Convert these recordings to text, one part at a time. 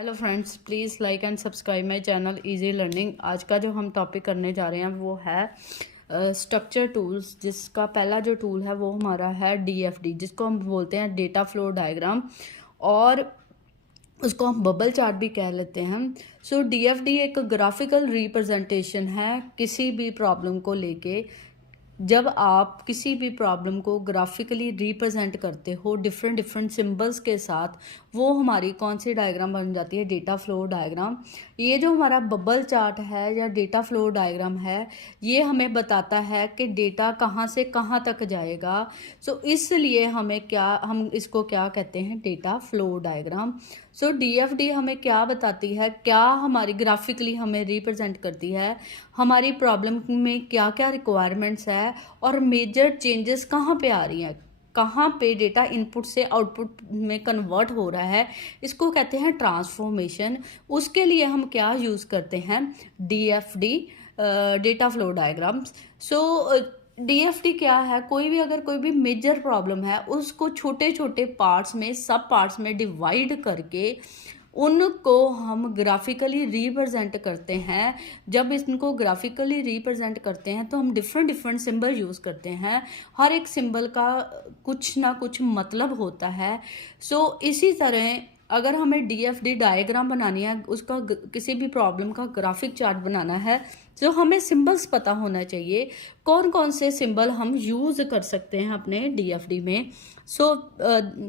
Hello friends, please like and subscribe my channel easy learning. आज का जो हम टॉपिक करने जा रहे हैं वो है स्ट्रक्चर टूल्स, जिसका पहला जो टूल है वो हमारा है डीएफडी, जिसको हम बोलते हैं डेटा फ्लो डायग्राम, और उसको हम बबल चार्ट भी कह लेते हैं। सो डीएफडी एक ग्राफिकल रिप्रेजेंटेशन है किसी भी प्रॉब्लम को लेके। जब आप किसी भी प्रॉब्लम को ग्राफिकली रिप्रेजेंट करते हो डिफरेंट डिफरेंट सिंबल्स के साथ, वो हमारी कौन सी डायग्राम बन जाती है? Data flow diagram. ये जो हमारा बबल चार्ट है या डेटा फ्लो डायग्राम है, ये हमें बताता है कि डेटा कहाँ से कहाँ तक जाएगा। सो इसलिए हम इसको क्या कहते हैं? Data flow diagram. So DFD हमें क्या बताती है, क्या हमारी ग्राफिकली हमें रिप्रेजेंट करती है, हमारी प्रॉब्लम में क्या क्या रिक्वायरमेंट्स है और मेजर चेंजेस कहाँ पे आ रही हैं, कहाँ पे डेटा इनपुट से आउटपुट में कन्वर्ट हो रहा है। इसको कहते हैं ट्रांसफॉर्मेशन। उसके लिए हम क्या यूज़ करते हैं? DFD, data flow diagrams. So DFD क्या है? अगर कोई भी मेजर प्रॉब्लम है, उसको छोटे छोटे पार्ट्स में, सब पार्ट्स में डिवाइड करके उनको हम ग्राफिकली रिप्रेजेंट करते हैं। जब इनको ग्राफिकली रिप्रेजेंट करते हैं तो हम डिफरेंट डिफरेंट सिंबल यूज़ करते हैं। हर एक सिंबल का कुछ ना कुछ मतलब होता है। सो इसी तरह अगर हमें डीएफडी डायग्राम बनानी है, उसका किसी भी प्रॉब्लम का ग्राफिक चार्ट बनाना है, तो हमें सिंबल्स पता होना चाहिए कौन कौन से सिंबल हम यूज़ कर सकते हैं अपने डीएफडी में। सो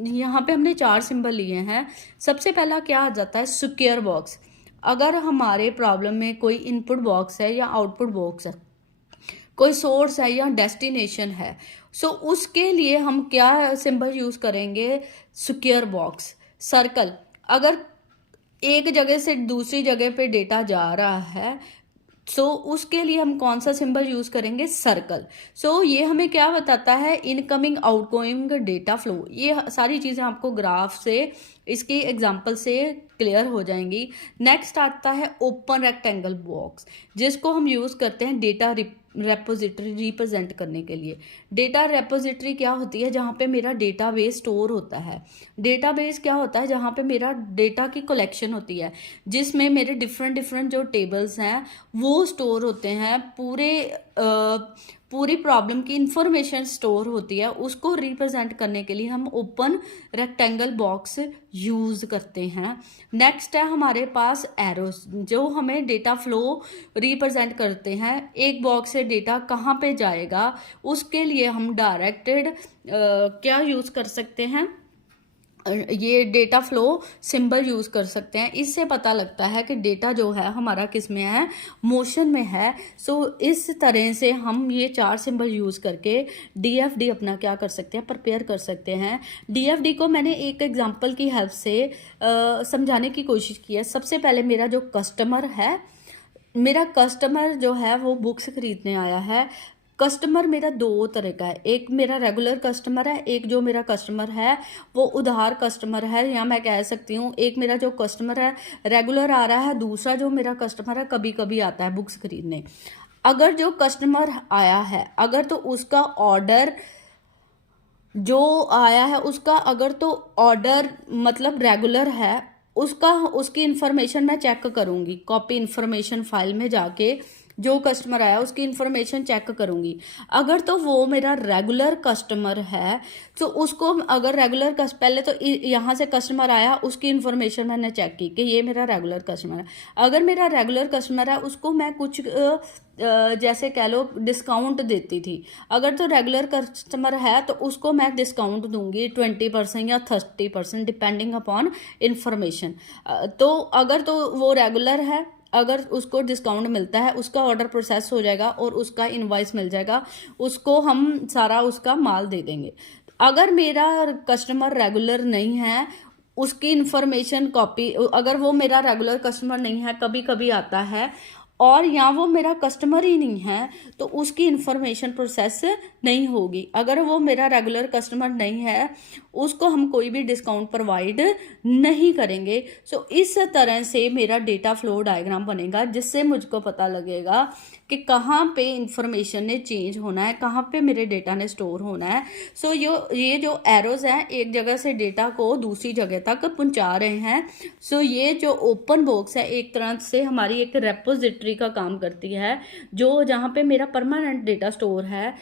यहाँ पे हमने 4 सिंबल लिए हैं। सबसे पहला क्या आ जाता है? Square box. अगर हमारे प्रॉब्लम में कोई इनपुट बॉक्स है या आउटपुट बॉक्स है, कोई सोर्स है या डेस्टिनेशन है, सो उसके लिए हम क्या सिंबल यूज़ करेंगे? Square box. सर्कल, अगर एक जगह से दूसरी जगह पे डेटा जा रहा है, सो उसके लिए हम कौन सा सिंबल यूज करेंगे? सर्कल। सो ये हमें क्या बताता है? Incoming outgoing data flow. ये सारी चीजें आपको ग्राफ से, इसकी एग्जांपल से क्लियर हो जाएंगी। नेक्स्ट आता है ओपन रेक्टेंगल बॉक्स, जिसको हम यूज करते हैं डेटा रेपोजिटरी रिप्रेजेंट करने के लिए। डेटा रेपोजिटरी क्या होती है? जहाँ पे मेरा डेटाबेस स्टोर होता है। डेटाबेस क्या होता है? जहाँ पे मेरा डेटा की कलेक्शन होती है, जिसमें मेरे डिफरेंट डिफरेंट जो टेबल्स हैं वो स्टोर होते हैं। पूरी प्रॉब्लम की इंफॉर्मेशन स्टोर होती है। उसको रिप्रेजेंट करने के लिए हम ओपन रेक्टेंगल बॉक्स यूज करते हैं। नेक्स्ट है हमारे पास एरोस, जो हमें डेटा फ्लो रिप्रेजेंट करते हैं। एक बॉक्स से डेटा कहाँ पे जाएगा, उसके लिए हम डायरेक्टेड क्या यूज कर सकते हैं? ये डेटा फ्लो सिंबल यूज कर सकते हैं। इससे पता लगता है कि डेटा जो है हमारा किस में है? मोशन में है। सो इस तरह से हम ये 4 सिंबल यूज करके डीएफडी अपना क्या कर सकते हैं? प्रिपेयर कर सकते हैं। डीएफडी को मैंने एक एग्जांपल की हेल्प से समझाने की कोशिश की है। सबसे पहले मेरा जो कस्टमर है, मेरा कस्टमर जो है वो बुक्स खरीदने आया है। कस्टमर मेरा 2 तरह का है। एक मेरा रेगुलर कस्टमर है, एक जो मेरा कस्टमर है वो उधार कस्टमर है, या मैं कह सकती हूँ एक मेरा जो कस्टमर है रेगुलर आ रहा है, दूसरा जो मेरा कस्टमर है कभी कभी आता है बुक्स खरीदने। अगर जो कस्टमर आया है, अगर तो उसका ऑर्डर जो आया है उसका अगर तो ऑर्डर मतलब रेगुलर है, उसकी इंफॉर्मेशन मैं चेक करूंगी। कॉपी इंफॉर्मेशन फाइल में जाके जो कस्टमर आया उसकी इंफॉर्मेशन चेक करूंगी। अगर तो वो मेरा रेगुलर कस्टमर है, तो उसको अगर पहले तो यहाँ से कस्टमर आया, उसकी इंफॉर्मेशन मैंने चेक की कि ये मेरा रेगुलर कस्टमर है। अगर मेरा रेगुलर कस्टमर है, उसको मैं कुछ जैसे कह लो डिस्काउंट देती थी। अगर तो रेगुलर कस्टमर है तो उसको मैं डिस्काउंट दूंगी 20% या 30%, डिपेंडिंग अपॉन इंफॉर्मेशन। तो अगर तो वो रेगुलर है, अगर उसको डिस्काउंट मिलता है, उसका ऑर्डर प्रोसेस हो जाएगा और उसका इनवॉइस मिल जाएगा, उसको हम सारा उसका माल दे देंगे। अगर मेरा कस्टमर रेगुलर नहीं है, उसकी इंफॉर्मेशन कॉपी, अगर वो मेरा रेगुलर कस्टमर नहीं है, कभी कभी आता है, और या वो मेरा कस्टमर ही नहीं है, तो उसकी इंफॉर्मेशन प्रोसेस नहीं होगी। अगर वो मेरा रेगुलर कस्टमर नहीं है, उसको हम कोई भी डिस्काउंट प्रोवाइड नहीं करेंगे। सो इस तरह से मेरा डेटा फ्लो डायग्राम बनेगा, जिससे मुझको पता लगेगा कि कहाँ पे इंफॉर्मेशन ने चेंज होना है, कहाँ पे मेरे डेटा ने स्टोर होना है। सो ये जो एरोज हैं एक जगह से डेटा को दूसरी जगह तक पहुंचा रहे हैं। सो ये जो ओपन बॉक्स है एक तरह से हमारी एक रेपोजिटरी का काम करती है, जो जहाँ पे मेरा परमानेंट डेटा स्टोर है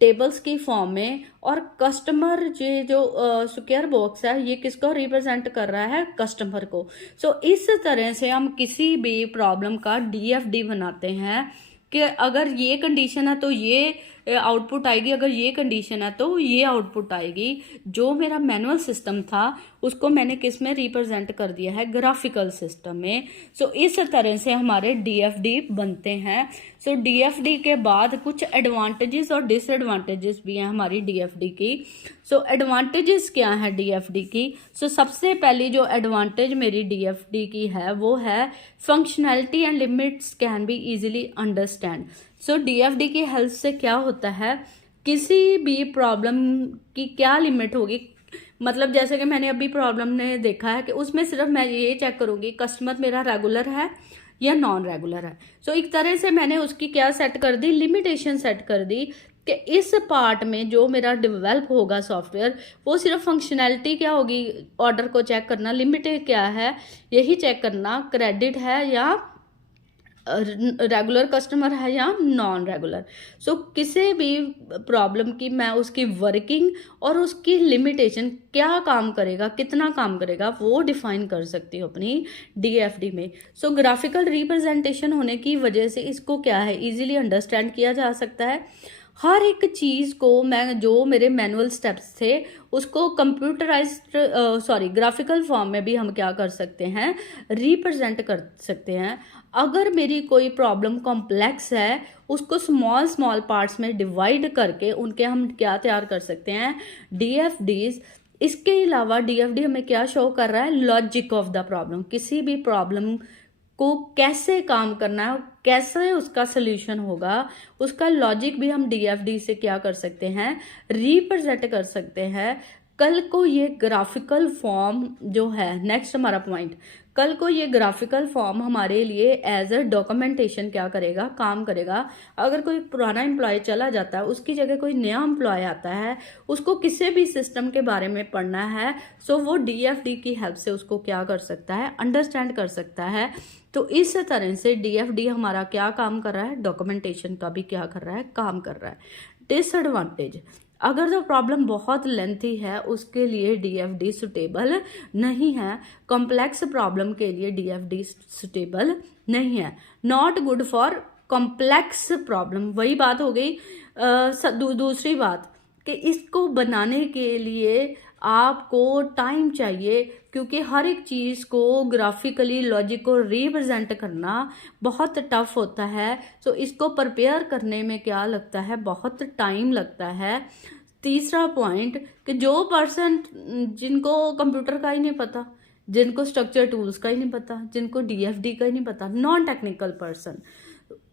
टेबल्स की फॉर्म में। और कस्टमर ये जो स्क्वायर बॉक्स है ये किसको रिप्रेजेंट कर रहा है, कस्टमर को। सो इस तरह से हम किसी भी प्रॉब्लम का डीएफडी बनाते हैं कि अगर ये कंडीशन है तो ये आउटपुट आएगी, अगर ये कंडीशन है तो ये आउटपुट आएगी। जो मेरा मैनुअल सिस्टम था उसको मैंने किस में रिप्रेजेंट कर दिया है, ग्राफिकल सिस्टम में। सो इस तरह से हमारे डीएफडी बनते हैं। सो डीएफडी के बाद कुछ एडवांटेजेस और डिसएडवांटेजेस भी हैं हमारी डीएफडी की। सो एडवांटेजेस क्या है डीएफडी की? सो सबसे पहली जो एडवांटेज मेरी डीएफडी की है वो है functionality and limits can be easily understand. So DFD की हेल्प से क्या होता है, किसी भी प्रॉब्लम की क्या लिमिट होगी, मतलब जैसे कि मैंने अभी प्रॉब्लम ने देखा है कि उसमें सिर्फ मैं ये चेक करूंगी कस्टमर मेरा रेगुलर है या नॉन रेगुलर है। सो एक तरह से मैंने उसकी क्या सेट कर दी, लिमिटेशन सेट कर दी कि इस पार्ट में जो मेरा डेवलप होगा सॉफ्टवेयर वो सिर्फ फंक्शनैलिटी क्या होगी, ऑर्डर को चेक करना, लिमिट क्या है यही चेक करना, क्रेडिट है या रेगुलर कस्टमर है या नॉन रेगुलर। सो किसी भी प्रॉब्लम की मैं उसकी वर्किंग और उसकी लिमिटेशन क्या काम करेगा, कितना काम करेगा, वो डिफाइन कर सकती हूँ अपनी डीएफडी में। सो ग्राफिकल रिप्रेजेंटेशन होने की वजह से इसको क्या है, इजीली अंडरस्टैंड किया जा सकता है। हर एक चीज़ को मैं जो मेरे मैनुअल स्टेप्स थे उसको कंप्यूटराइज्ड ग्राफिकल फॉर्म में भी हम क्या कर सकते हैं, रिप्रेजेंट कर सकते हैं। अगर मेरी कोई प्रॉब्लम कॉम्प्लेक्स है उसको स्मॉल स्मॉल पार्ट्स में डिवाइड करके उनके हम क्या तैयार कर सकते हैं, डीएफडीज। इसके अलावा डीएफडी हमें क्या शो कर रहा है, लॉजिक ऑफ द प्रॉब्लम, किसी भी प्रॉब्लम को कैसे काम करना है, कैसे उसका सोल्यूशन होगा, उसका लॉजिक भी हम डीएफडी से क्या कर सकते हैं, रिप्रेजेंट कर सकते हैं। कल को ये ग्राफिकल फॉर्म जो है, नेक्स्ट हमारा पॉइंट, कल को ये ग्राफिकल फॉर्म हमारे लिए एज अ डॉक्यूमेंटेशन क्या करेगा, काम करेगा। अगर कोई पुराना एम्प्लॉय चला जाता है उसकी जगह कोई नया एम्प्लॉय आता है, उसको किसी भी सिस्टम के बारे में पढ़ना है, सो वो डीएफडी की हेल्प से उसको क्या कर सकता है, अंडरस्टैंड कर सकता है। तो इस तरह से डीएफडी हमारा क्या काम कर रहा है, डॉक्यूमेंटेशन का भी क्या कर रहा है, काम कर रहा है। डिसएडवांटेज, अगर जो प्रॉब्लम बहुत लेंथी है उसके लिए डीएफडी सुटेबल नहीं है, कॉम्प्लेक्स प्रॉब्लम के लिए डीएफडी सुटेबल नहीं है। Not good for complex problem, वही बात हो गई। दूसरी बात कि इसको बनाने के लिए आपको टाइम चाहिए, क्योंकि हर एक चीज़ को ग्राफिकली लॉजिक को रिप्रेजेंट करना बहुत टफ होता है। सो इसको प्रिपेयर करने में क्या लगता है, बहुत टाइम लगता है। तीसरा पॉइंट कि जो पर्सन जिनको कंप्यूटर का ही नहीं पता, जिनको स्ट्रक्चर टूल्स का ही नहीं पता, जिनको डीएफडी का ही नहीं पता, नॉन टेक्निकल पर्सन,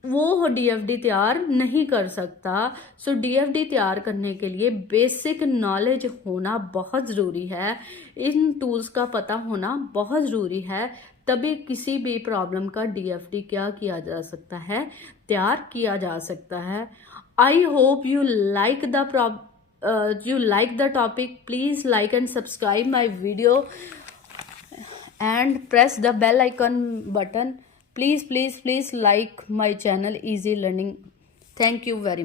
वो डीएफडी तैयार नहीं कर सकता। सो डीएफडी तैयार करने के लिए बेसिक नॉलेज होना बहुत ज़रूरी है, इन टूल्स का पता होना बहुत ज़रूरी है, तभी किसी भी प्रॉब्लम का डीएफडी क्या किया जा सकता है, तैयार किया जा सकता है। I hope you like the topic. Please like and subscribe my video and press the bell icon button. Please like my channel Easy Learning. Thank you very much.